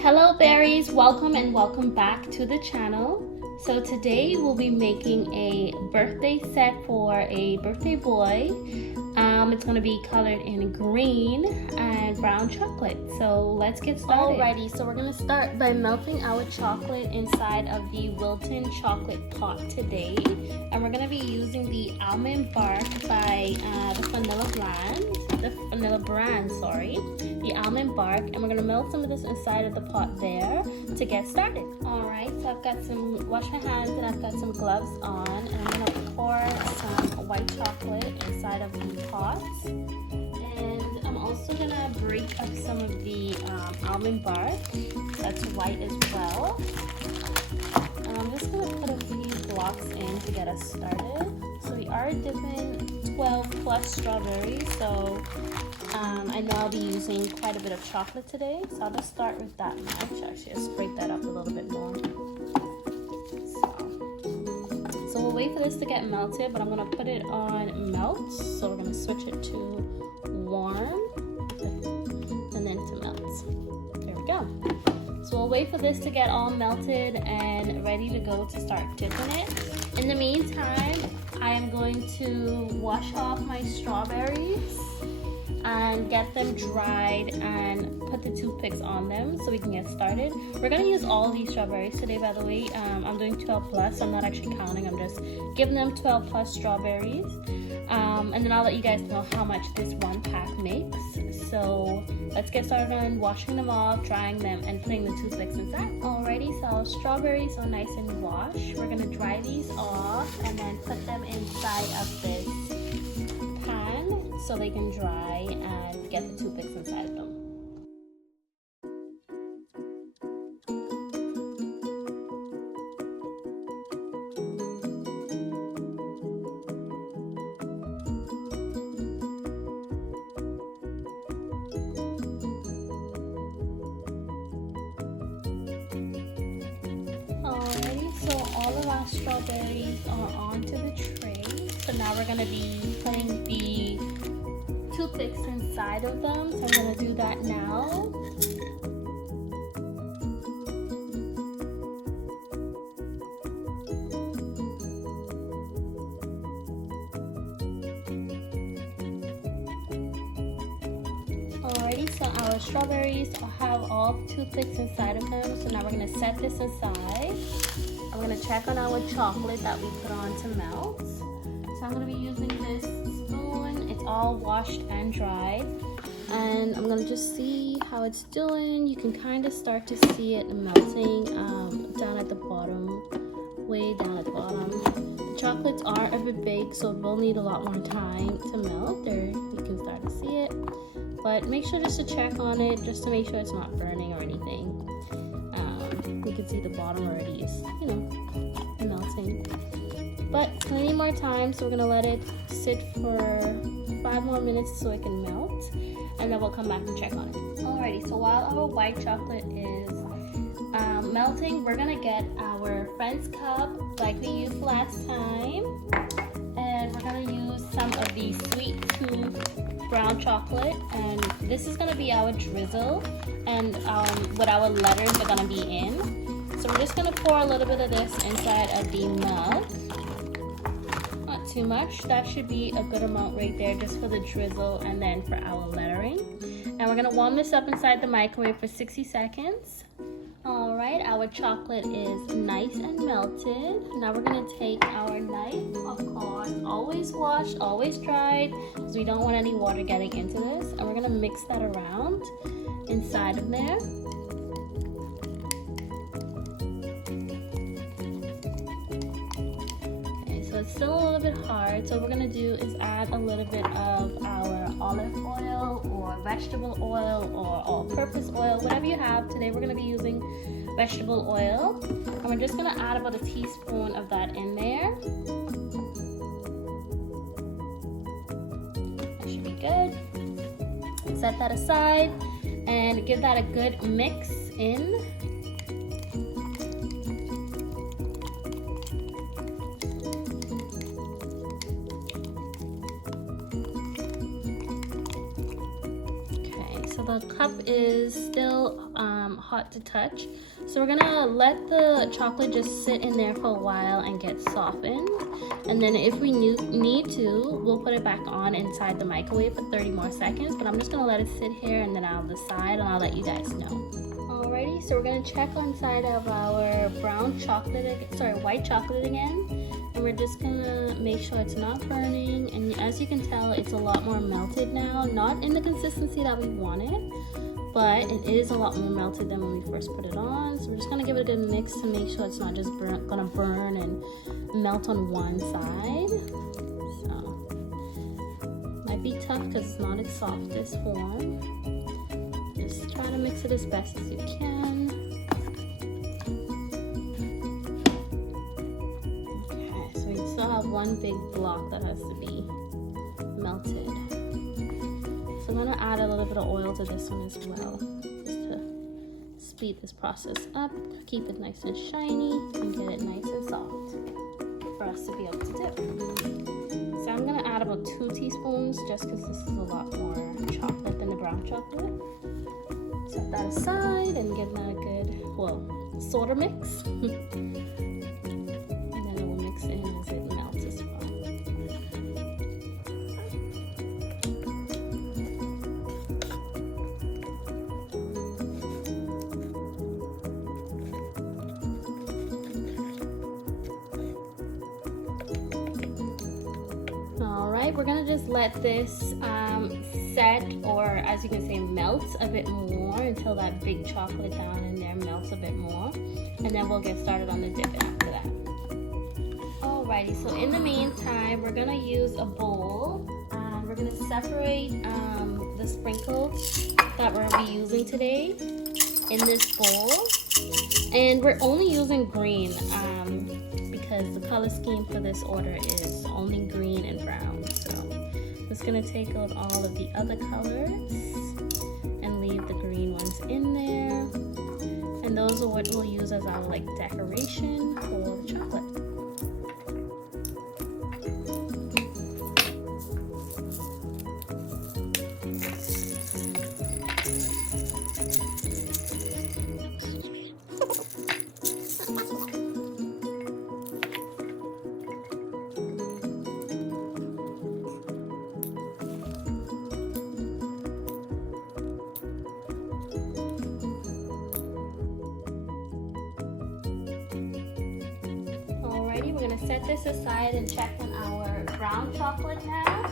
Hello berries, welcome and welcome back to the channel. So today we'll be making a birthday set for a birthday boy. It's going to be colored in green and brown chocolate. So let's get started. Alrighty, so we're going to start by melting our chocolate inside of the Wilton chocolate pot today. And we're going to be using the almond bark by the vanilla brand, the almond bark. And we're going to melt some of this inside of the pot there to get started. Alright, so I've got wash my hands and I've got some gloves on. And I'm going to pour some white chocolate inside of the pot. And I'm also going to break up some of the almond bark that's white as well. And I'm just going to put a few blocks in to get us started. So we are dipping 12 plus strawberries, so I know I'll be using quite a bit of chocolate today, so I'll just start with that much. Actually, I'll break that up a little bit more. So we'll wait for this to get melted, but I'm going to put it on melt. So we're going to switch it to warm and then to melt. There we go. So we'll wait for this to get all melted and ready to go to start dipping it. In the meantime, I am going to wash off my strawberries and get them dried and put the toothpicks on them so we can get started. We're going to use all these strawberries today, by the way. I'm doing 12 plus, so I'm not actually counting. I'm just giving them 12 plus strawberries. And then I'll let you guys know how much this one pack makes. So let's get started on washing them off, drying them, and putting the toothpicks inside. Alrighty, so our strawberries are nice and washed. We're going to dry these off and then put them inside of this pan so they can dry and get the toothpicks inside of them. Alrighty, so all of our strawberries are onto the tray. So now we're going to be putting the toothpicks inside of them. So I'm going to do that now. Alrighty, so our strawberries have all the toothpicks inside of them. So now we're going to set this aside. I'm going to check on our chocolate that we put on to melt. So I'm going to be using this spoon. It's all washed and dried. And I'm going to just see how it's doing. You can kind of start to see it melting down at the bottom, way down at the bottom. The chocolates are a bit big, so it will need a lot more time to melt. There, you can start to see it. But make sure just to check on it, just to make sure it's not burning or anything. You can see the bottom already is, melting. But we need more time, so we're gonna let it sit for 5 more minutes so it can melt, and then we'll come back and check on it. Alrighty, so while our white chocolate is melting, we're gonna get our Friends cup like we used last time, and we're gonna use some of the Sweet Tooth brown chocolate, and this is gonna be our drizzle, and what our letters are gonna be in. So we're just gonna pour a little bit of this inside of the milk. Not too much. That should be a good amount right there, just for the drizzle and then for our lettering. And we're gonna warm this up inside the microwave for 60 seconds. Alright, our chocolate is nice and melted. Now we're gonna take our knife, of course, always washed, always dried, because we don't want any water getting into this. And we're gonna mix that around inside of there. It's still a little bit hard, so what we're going to do is add a little bit of our olive oil or vegetable oil or all-purpose oil, whatever you have. Today we're going to be using vegetable oil, and we're just going to add about a teaspoon of that in there. That should be good. Set that aside and give that a good mix in. The cup is still hot to touch. So we're gonna let the chocolate just sit in there for a while and get softened. And then if we need to, we'll put it back on inside the microwave for 30 more seconds. But I'm just gonna let it sit here and then I'll decide and I'll let you guys know. Alrighty, so we're gonna check inside of our white chocolate again. And we're just gonna make sure it's not burning. And as you can tell, it's a lot more melted now. Not in the consistency that we wanted, but it is a lot more melted than when we first put it on. So we're just gonna give it a good mix to make sure it's not just gonna burn and melt on one side. So might be tough because it's not its softest form. Just try to mix it as best as you can. Okay, so we still have one big block that has to be melted. So I'm gonna add a little bit of oil to this one as well, just to speed this process up, keep it nice and shiny, and get it nice and soft for us to be able to dip. So I'm gonna add about 2 teaspoons just because this is a lot more chocolate than the brown chocolate. Set that aside and give that a good, sort of mix. And then it will mix in as it melts as well. Alright, we're gonna just let this set, or as you can say, melt a bit more until that big chocolate down in there melts a bit more. And then we'll get started on the dipping after that. Alrighty, so in the meantime, we're gonna use a bowl. We're gonna separate the sprinkles that we'll be using today in this bowl. And we're only using green because the color scheme for this order is only green and brown. So I'm just gonna take out all of the other colors and leave the green ones in there. And those are what we'll use as our decoration for the chocolate. We're gonna set this aside and check on our brown chocolate now,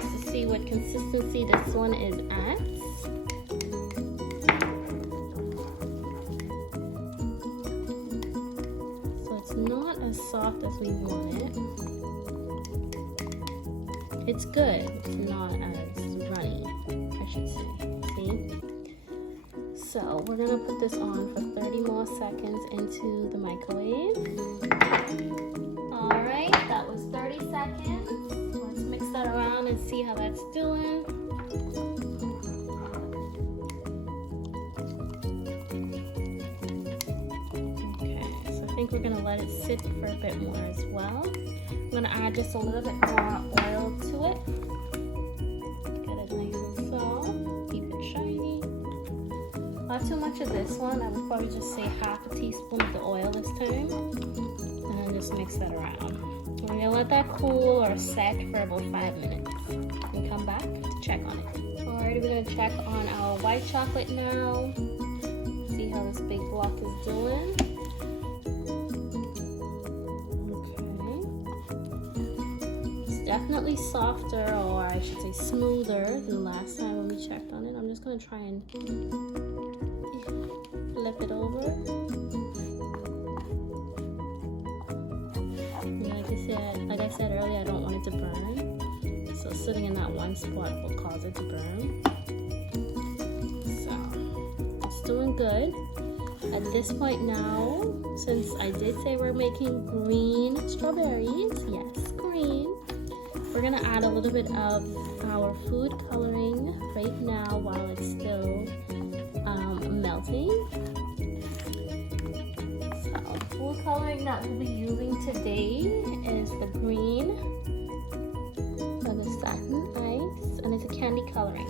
just to see what consistency this one is at. So it's not as soft as we want it. It's good, it's not as runny, I should say. See? So we're gonna put this on for 30 more seconds into the microwave. Alright, that was 30 seconds. Let's mix that around and see how that's doing. Okay, so I think we're gonna let it sit for a bit more as well. I'm gonna add just a little bit more oil to it. Get it nice and soft, keep it shiny. Not too much of this one. I would probably just say half a teaspoon of the oil this time. And then just mix that around. We're gonna let that cool or set for about 5 minutes. And come back to check on it. Alright, we're gonna check on our white chocolate now. See how this big block is doing. Okay. It's definitely softer, or I should say smoother than last time when we checked on it. I'm just gonna try and flip it over. And like I said earlier, I don't want it to burn. So sitting in that one spot will cause it to burn. So it's doing good. At this point now, since I did say we're making green strawberries, yes, green, we're gonna add a little bit of our food coloring right now while it's still melting. So the food coloring that we'll be using today is the green for the satin ice, and it's a candy coloring.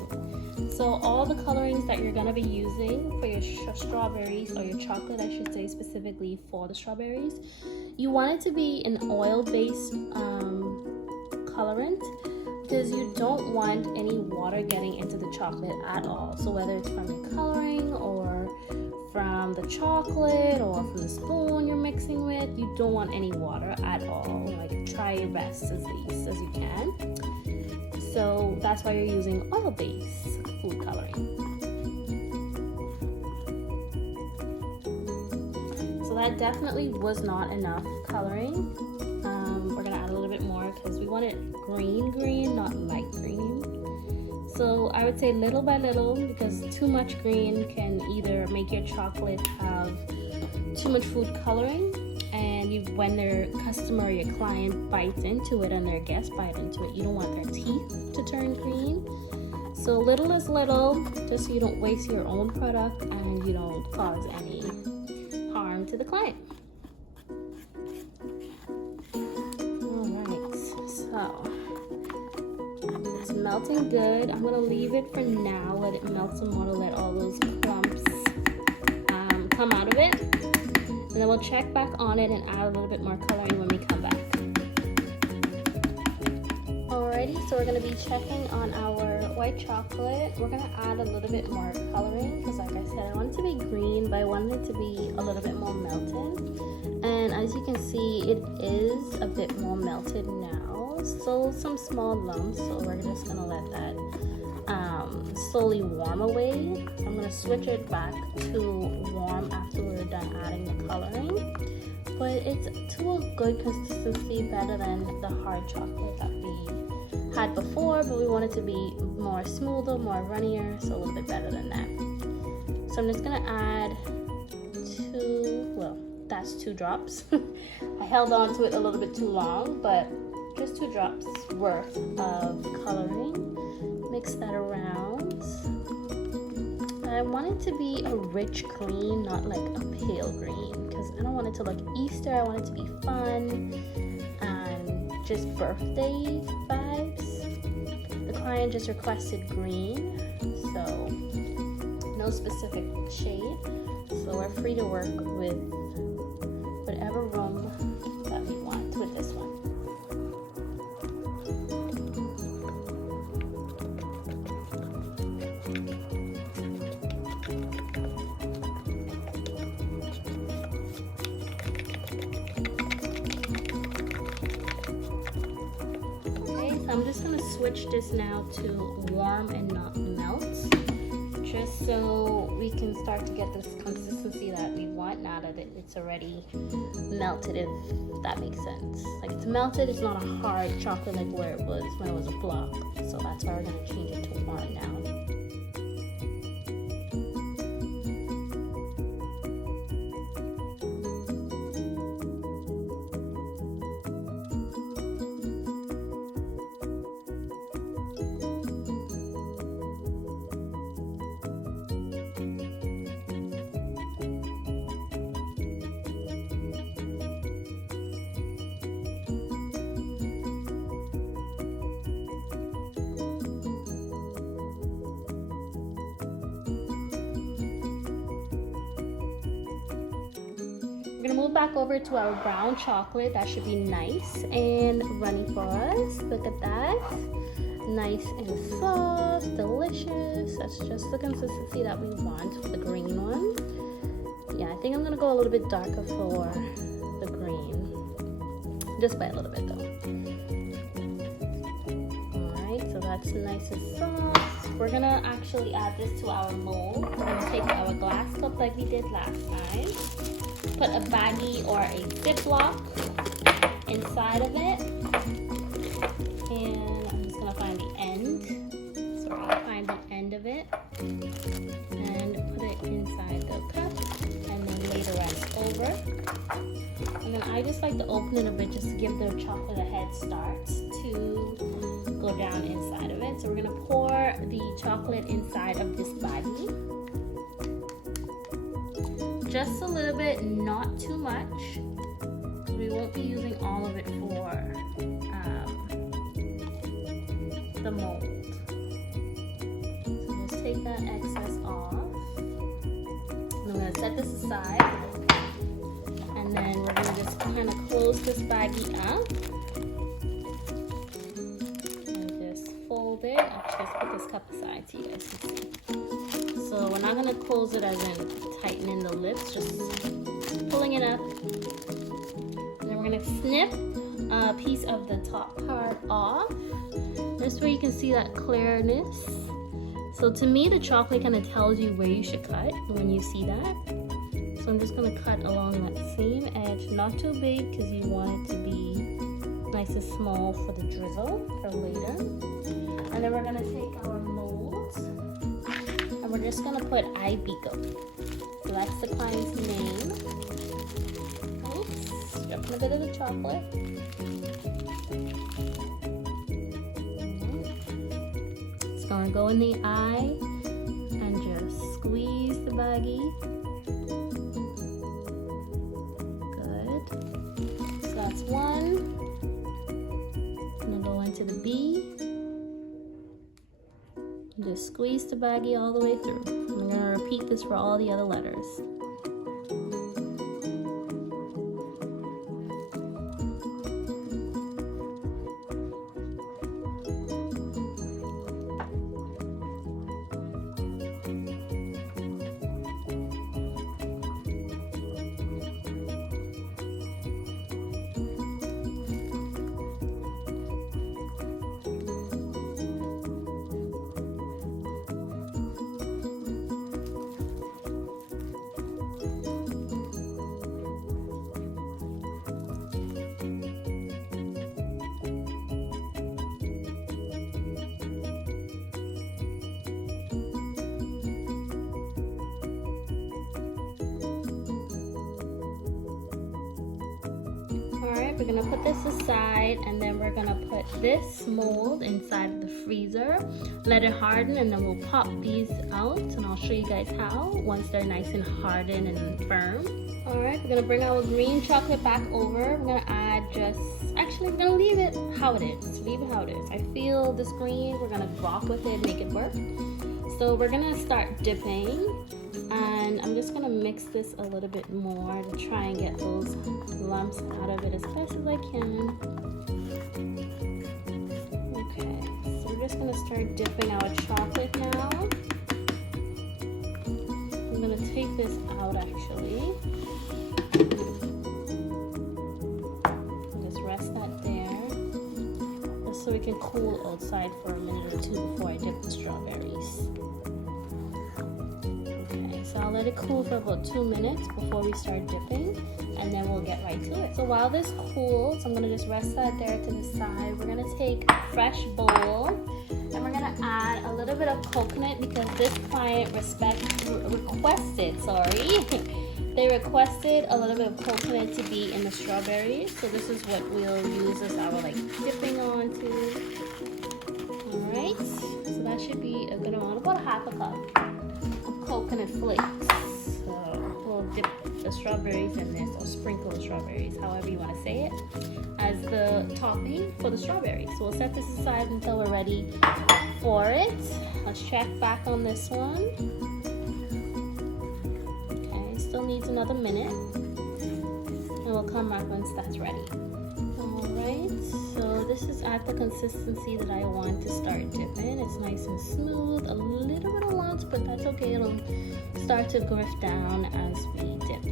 So all the colorings that you're gonna be using for your strawberries, or your chocolate I should say, specifically for the strawberries, you want it to be an oil-based colorant, because you don't want any water getting into the chocolate at all. So whether it's from your coloring or from the chocolate or from the spoon you're mixing with, you don't want any water at all. Like, try your best as least as you can. So that's why you're using oil-based food coloring. So that definitely was not enough coloring. We're gonna add a little bit more because we want it green, not light green. So I would say little by little, because too much green can either make your chocolate have too much food coloring, and when their customer or your client bites into it and their guests bite into it, you don't want their teeth to turn green. So little is little, just so you don't waste your own product and you don't cause any harm to the client. Alright, so it's melting good. I'm gonna leave it for now, let it melt some more to let all those clumps come out of it. And then we'll check back on it and add a little bit more coloring when we come back. Alrighty, so we're going to be checking on our white chocolate. We're going to add a little bit more coloring because, like I said, I want it to be green, but I want it to be a little bit more melted. And as you can see, it is a bit more melted now. Still some small lumps, so we're just going to let that slowly warm away. I'm going to switch it back to warm after we're done adding the coloring. But it's to a good consistency, better than the hard chocolate that we had before, but we want it to be more smoother, more runnier, so a little bit better than that. So I'm just going to add that's 2 drops. I held on to it a little bit too long, but just 2 drops worth of coloring. Mix that around. And I want it to be a rich green, not like a pale green, because I don't want it to look Easter. I want it to be fun and just birthday vibes. The client just requested green, so no specific shade. So we're free to work with whatever room that we want with this one. I'm just going to switch this now to warm and not melt, just so we can start to get this consistency that we want now that it's already melted, if that makes sense. Like, it's melted, it's not a hard chocolate like where it was when it was a block, so that's why we're going to change it to warm now. We're gonna move back over to our brown chocolate. That should be nice and runny for us. Look at that. Nice and soft, delicious. That's just the consistency that we want for the green one. Yeah, I think I'm gonna go a little bit darker for the green. Just by a little bit though. Alright, so that's nice and soft. We're gonna actually add this to our mold. We're gonna take our glass cup like we did last time. Put a baggie or a Ziploc inside of it, and I'm just gonna find the end. So we're gonna find the end of it and put it inside the cup, and then lay the rest over. And then I just like to open it a bit just to give the chocolate a head start to go down inside of it. So we're gonna pour the chocolate inside of this baggie. Just a little bit, not too much. We won't be using all of it for the mold. So just take that excess off. And I'm gonna set this aside. And then we're gonna just kind of close this baggie up. And just fold it. Actually, let's put this cup aside so you guys can see. So we're not gonna close it as in tightening the lips, just pulling it up. And then we're gonna snip a piece of the top part off. This way you can see that clearness. So to me, the chocolate kind of tells you where you should cut when you see that. So I'm just gonna cut along that same edge, not too big because you want it to be nice and small for the drizzle for later. And then we're gonna take our molds and we're just gonna put Ibico. So that's the client's name. Oops, dropping a bit of the chocolate. It's gonna go in the eye and just squeeze the baggie. Good. So that's one. I'm gonna go into the B. Just squeeze the baggie all the way through. I'm gonna repeat this for all the other letters. Alright, we're gonna put this aside and then we're gonna put this mold inside of the freezer, let it harden, and then we'll pop these out and I'll show you guys how once they're nice and hardened and firm. Alright, we're gonna bring our green chocolate back over. We're gonna add we're gonna leave it how it is. Leave it how it is. I feel this green, we're gonna rock with it, make it work. So we're gonna start dipping. And I'm just gonna mix this a little bit more to try and get those lumps out of it as best as I can. Okay, so we're just gonna start dipping our chocolate now. I'm gonna take this out actually. Just rest that there. Just so we can cool outside for a minute or two before I dip the strawberries. So I'll let it cool for about 2 minutes before we start dipping, and then we'll get right to it. So while this cools, I'm gonna just rest that there to the side. We're gonna take a fresh bowl, and we're gonna add a little bit of coconut because this client requested they requested a little bit of coconut to be in the strawberries. So this is what we'll use as our dipping onto. All right, so that should be a good amount, about half a cup. Coconut flakes. So we'll dip the strawberries in this, or sprinkle the strawberries, however you want to say it, as the topping for the strawberries. So we'll set this aside until we're ready for it. Let's check back on this one. Okay, still needs another minute. And we'll come back once that's ready. Alright, so this is at the consistency that I want to start dipping. It's nice and smooth, a little bit of lumps, but that's okay. It'll start to drift down as we dip.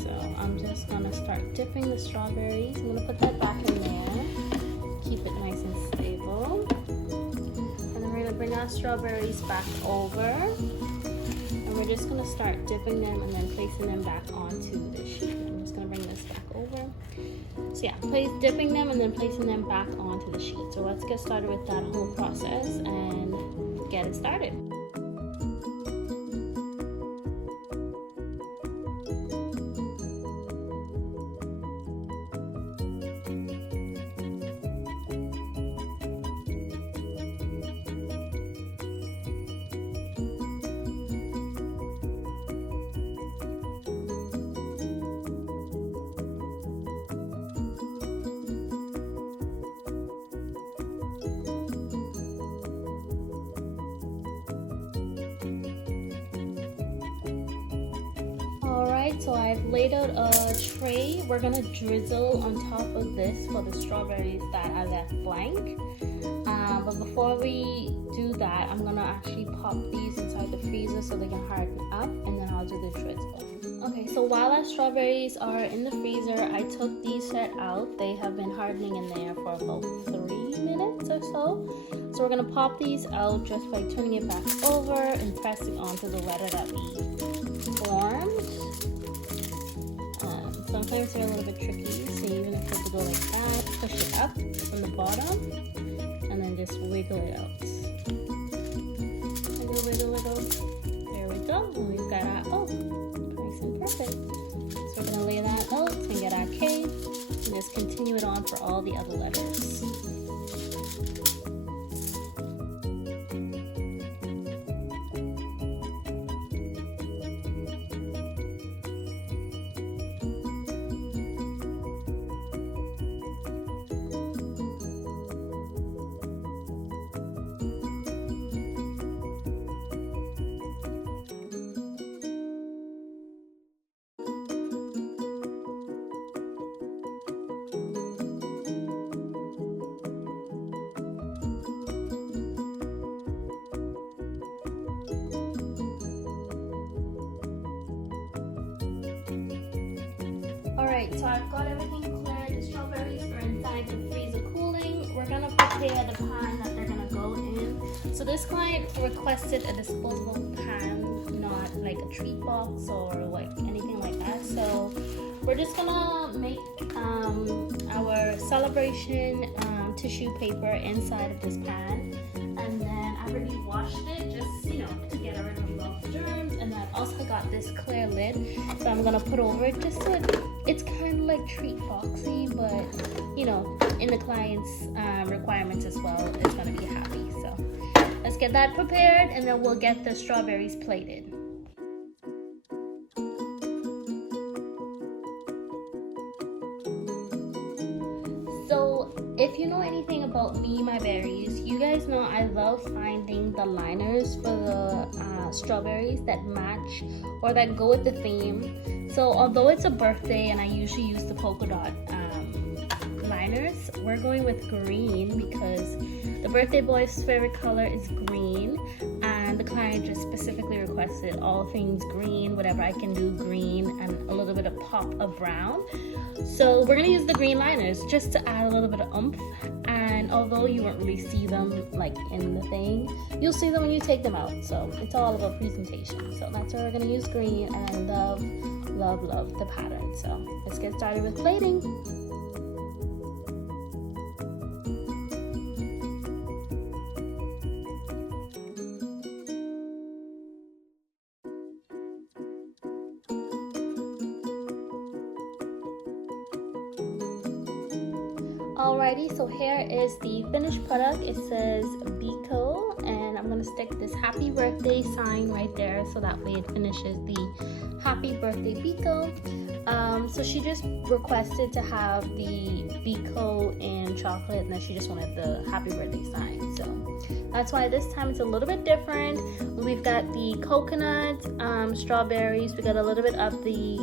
So I'm just gonna start dipping the strawberries. I'm gonna put that back in there. Keep it nice and stable. And then we're gonna bring our strawberries back over. And we're just gonna start dipping them and then placing them back onto the sheet. I'm just gonna bring this back over. So yeah, dipping them and then placing them back onto the sheet. So let's get started with that whole process and get it started. Alright, so I've laid out a tray. We're gonna drizzle on top of this for the strawberries that I left blank. But before we do that, I'm gonna actually pop these inside the freezer so they can harden up, and then I'll do the drizzle. Okay, so while our strawberries are in the freezer, I took these set out. They have been hardening in there for about 3 minutes or so. So we're gonna pop these out just by turning it back over and pressing onto the letter that we formed. Sometimes they're a little bit tricky, so even if you go like that, push it up from the bottom, and then just wiggle it out. Wiggle, wiggle, wiggle. There we go. And we've got our O. Nice and perfect. So we're gonna lay that out and get our K, and just continue it on for all the other letters. Alright, so I've got everything cleared. The strawberries are inside the freezer cooling. We're gonna prepare the pan that they're gonna go in. So this client requested a disposable pan, not like a treat box or like anything like that. So we're just gonna make our celebration tissue paper inside of this pan. And then I already washed it just, to get rid of all the germs. And then also got this clear lid, so I'm gonna put over it just so it's kind of like treat boxy, but in the client's requirements as well, it's gonna be happy. So let's get that prepared, and then we'll get the strawberries plated. So if you know anything about me, my berries, you guys know I love finding the liners for the strawberries that match or that go with the theme. So although it's a birthday and I usually use the polka dot liners, we're going with green because the birthday boy's favorite color is green, and the client just specifically requested all things green, whatever I can do green, and a little bit of pop of brown. So we're gonna use the green liners just to add a little bit of oomph. And although you won't really see them like in the thing, you'll see them when you take them out. So it's all about presentation. So that's why we're gonna use green, and I love, love, love the pattern. So let's get started with plating. Alrighty, so here is the finished product. It says Biko, and I'm gonna stick this happy birthday sign right there so that way it finishes the happy birthday Biko. So she just requested to have the Biko in chocolate, and then she just wanted the happy birthday sign. So that's why this time it's a little bit different. We've got the coconut, strawberries, we got a little bit of the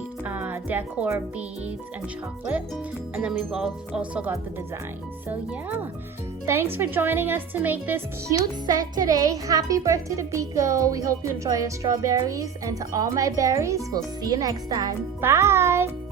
decor beads and chocolate, and then we've also got the design. So yeah, thanks for joining us to make this cute set today. Happy birthday to Biko. We hope you enjoy your strawberries, and to all my berries, we'll see you next time. Bye.